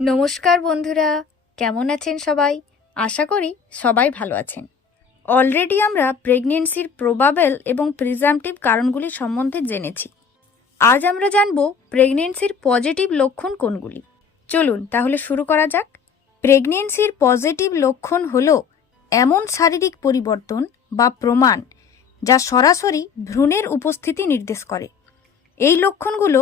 নমস্কার বন্ধুরা, কেমন আছেন সবাই? আশা করি সবাই ভালো আছেন। অলরেডি আমরা প্রেগনেন্সির প্রবাবেল এবং প্রিজাম্পটিভ কারণগুলি সম্বন্ধে জেনেছি। আজ আমরা জানব প্রেগনেন্সির পজিটিভ লক্ষণ কোনগুলি। চলুন তাহলে শুরু করা যাক। প্রেগনেন্সির পজিটিভ লক্ষণ হল এমন শারীরিক পরিবর্তন বা প্রমাণ যা সরাসরি ভ্রূণের উপস্থিতি নির্দেশ করে। এই লক্ষণগুলো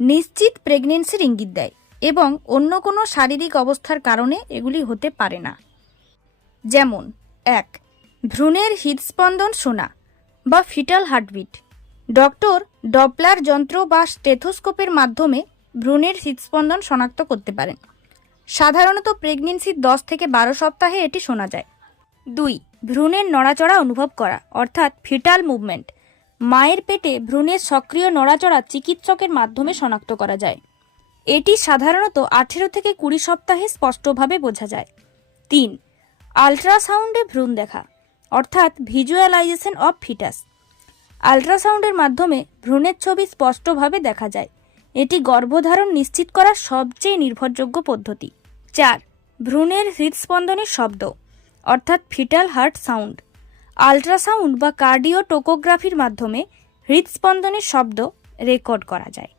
নিশ্চিত প্রেগনেন্সির ইঙ্গিত দেয় এবং অন্য কোনো শারীরিক অবস্থার কারণে এগুলি হতে পারে না। যেমন 1. ভ্রূণের হৃদস্পন্দন শোনা বা ফিটাল হার্টবিট। ডক্টর ডপলার যন্ত্র বা স্টেথোস্কোপের মাধ্যমে ভ্রূণের হৃদস্পন্দন শনাক্ত করতে পারেন। সাধারণত প্রেগনেন্সির 10 থেকে 12 সপ্তাহে এটি শোনা যায়। 2. ভ্রূণের নড়াচড়া অনুভব করা অর্থাৎ ফিটাল মুভমেন্ট। মায়ের পেটে ভ্রূণের সক্রিয় নড়াচড়া চিকিৎসকের মাধ্যমে শনাক্ত করা যায়। এটি সাধারণত 18 থেকে 20 সপ্তাহে স্পষ্টভাবে বোঝা যায়। 3. আল্ট্রাসাউন্ডে ভ্রূণ দেখা অর্থাৎ ভিজুয়ালাইজেশন অফ ফিটাস। আল্ট্রাসাউন্ডের মাধ্যমে ভ্রূণের ছবি স্পষ্টভাবে দেখা যায়। এটি গর্ভধারণ নিশ্চিত করার সবচেয়ে নির্ভরযোগ্য পদ্ধতি। 4. ভ্রূণের হৃদস্পন্দনের শব্দ অর্থাৎ ফিটাল হার্ট সাউন্ড। আল্ট্রাসাউন্ড বা কার্ডিওটোকোগ্রাফির মাধ্যমে হৃদস্পন্দনের শব্দ রেকর্ড করা যায়।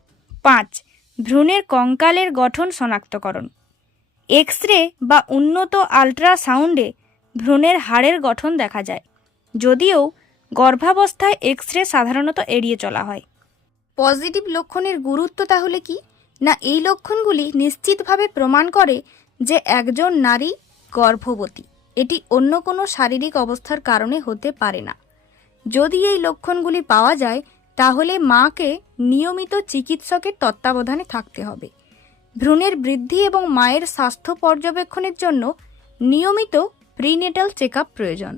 5. ভ্রূণের কঙ্কালের গঠন শনাক্তকরণ। এক্স রে বা উন্নত আল্ট্রাসাউন্ডে ভ্রূণের হাড়ের গঠন দেখা যায়, যদিও গর্ভাবস্থায় এক্স রে সাধারণত এড়িয়ে চলা হয়। পজিটিভ লক্ষণের গুরুত্ব তাহলে কি না, এই লক্ষণগুলি নিশ্চিতভাবে প্রমাণ করে যে একজন নারী গর্ভবতী। এটি অন্য কোনো শারীরিক অবস্থার কারণে হতে পারে না। যদি এই লক্ষণগুলি পাওয়া যায় তাহলে মাকে নিয়মিত চিকিৎসকের তত্ত্বাবধানে থাকতে হবে। ভ্রূণের বৃদ্ধি এবং মায়ের স্বাস্থ্য পর্যবেক্ষণের জন্য নিয়মিত প্রিনেটাল চেকআপ প্রয়োজন।